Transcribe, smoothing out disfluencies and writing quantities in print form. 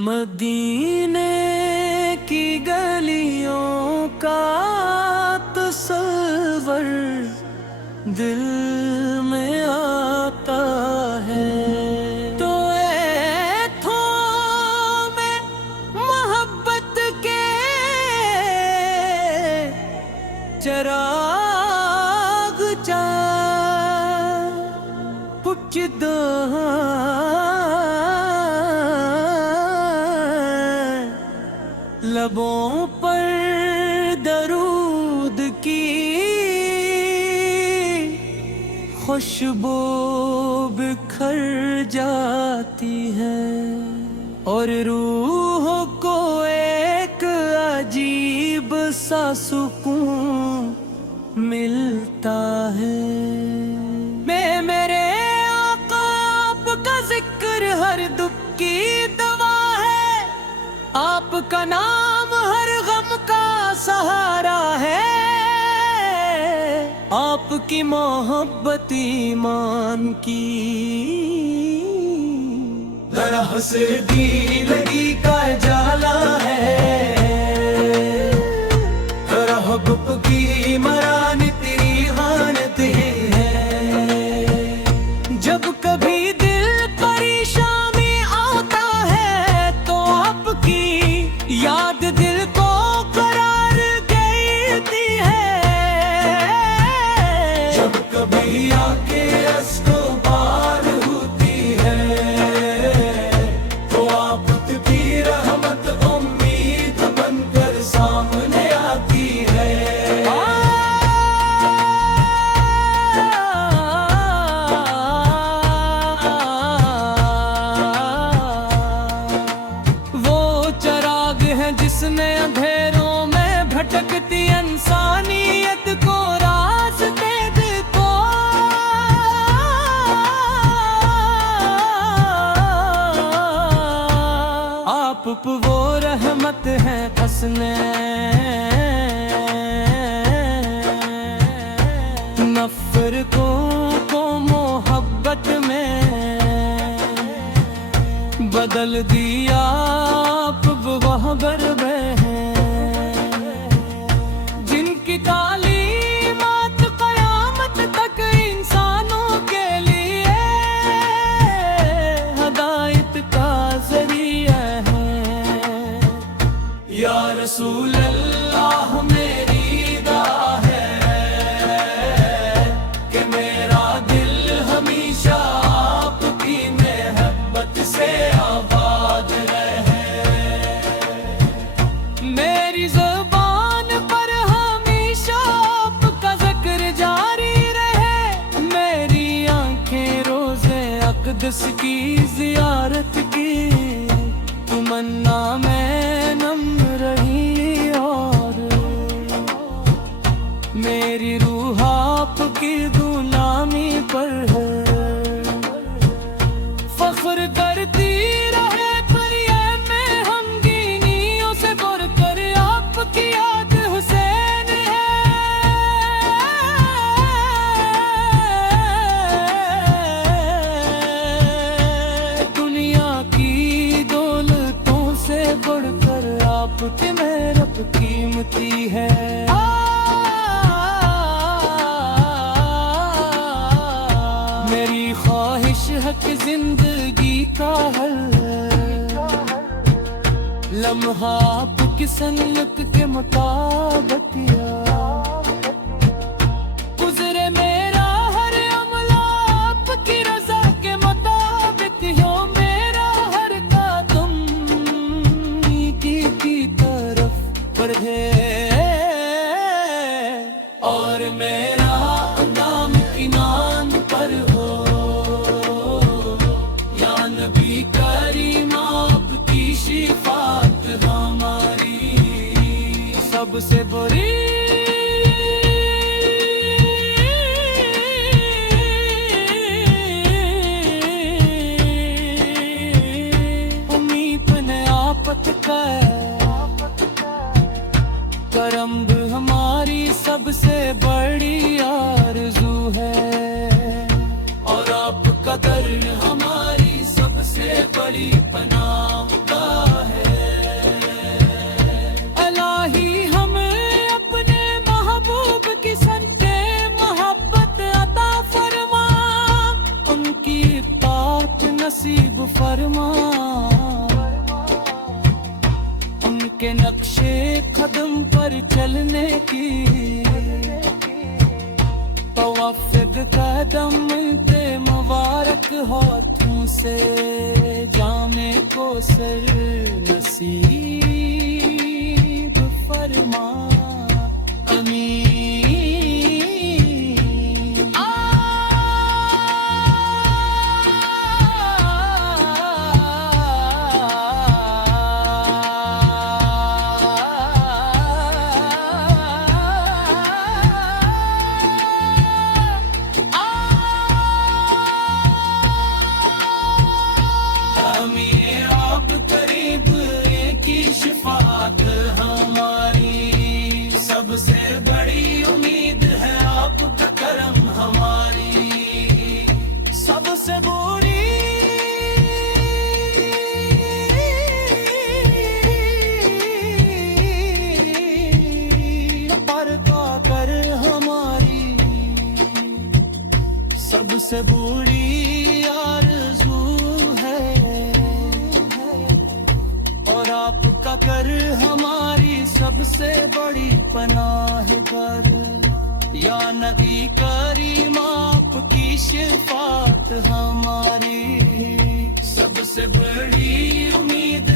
मदीने की गलियों का तस्वर दिल में आता है, तो ऐठों में मोहब्बत के चराग चार पुचदा लबों पर दरूद की खुशबू बिखर जाती है और रूह को एक अजीब सा सुकून मिलता है। मेरे आका आपका जिक्र हर दुख की दवा है, आपका नाम हर गम का सहारा है, आपकी मोहब्बत ईमान की तरह से दिलगी का जाला है, रहब की मरान तेरी हानत है। जब कभी दिल परेशान में आता है तो आपकी याद दिल को करार देती है। जब कभी आके अस्को पार होती है तो आप की रहमत उम्मीद बनकर सामने आती है। वो चराग है जिसने अंधेरों में भटकती इंसानियत को रास्ते दिखो। आप वो रहमत है हंसने नफरतों को मोहब्बत में बदल दिया। आप वह गर्व हैं जिनकी तालीमात क़यामत तक इंसानों के लिए हदायत का ज़रिया है। या रसूल अल्लाह मेरी दुआ है कि मेरा दिल हमेशा आपकी मोहब्बत से आबाद रहे। मेरी ज़ुबान पर हमेशा आपका ज़िक्र जारी रहे, मेरी आंखें रोज़े अक़दस की ज़ियारत की तमन्ना में नम रही और मेरी रूह आपकी गुलामी पर है। फख्र करती रहे पर ये में हमदीनियों से बढ़कर आपकी याद हुसैन है। दुनिया की दौलतों से बढ़कर आपकी मेहरब कीमती है। मेरी ख्वाहिश है कि जिंदगी का हल लम्हा आपकी सन्नत के मुताबिक गुजरे मेरा हर अमला आपकी रजा के मुताबिक हो। मेरा हर कदम की तरफ बढ़े और मेरा नाम ईमान पर हो। या नबी करीम आपकी शिफात हमारी सबसे बड़ी उम्मीद ने आपत का करम हमारी सबसे बड़ी आरज़ू है और आपका दर हमारी सबसे बड़ी पनाह। کے نقشے قدم پر چلنے کی توفیق قدم دے مبارک ہاتھوں سے جامع کو سر نصیب فرما امین آپ قریب کی شفاعت ہماری سب سے بڑی امید ہے آپ کا کرم ہماری سب سے بری پردہ کر ہماری سب سے بری آرزو آپ کا کر ہماری سب سے بڑی پناہ گر یا نبی کریم آپ کی شفاعت ہماری سب سے بڑی امید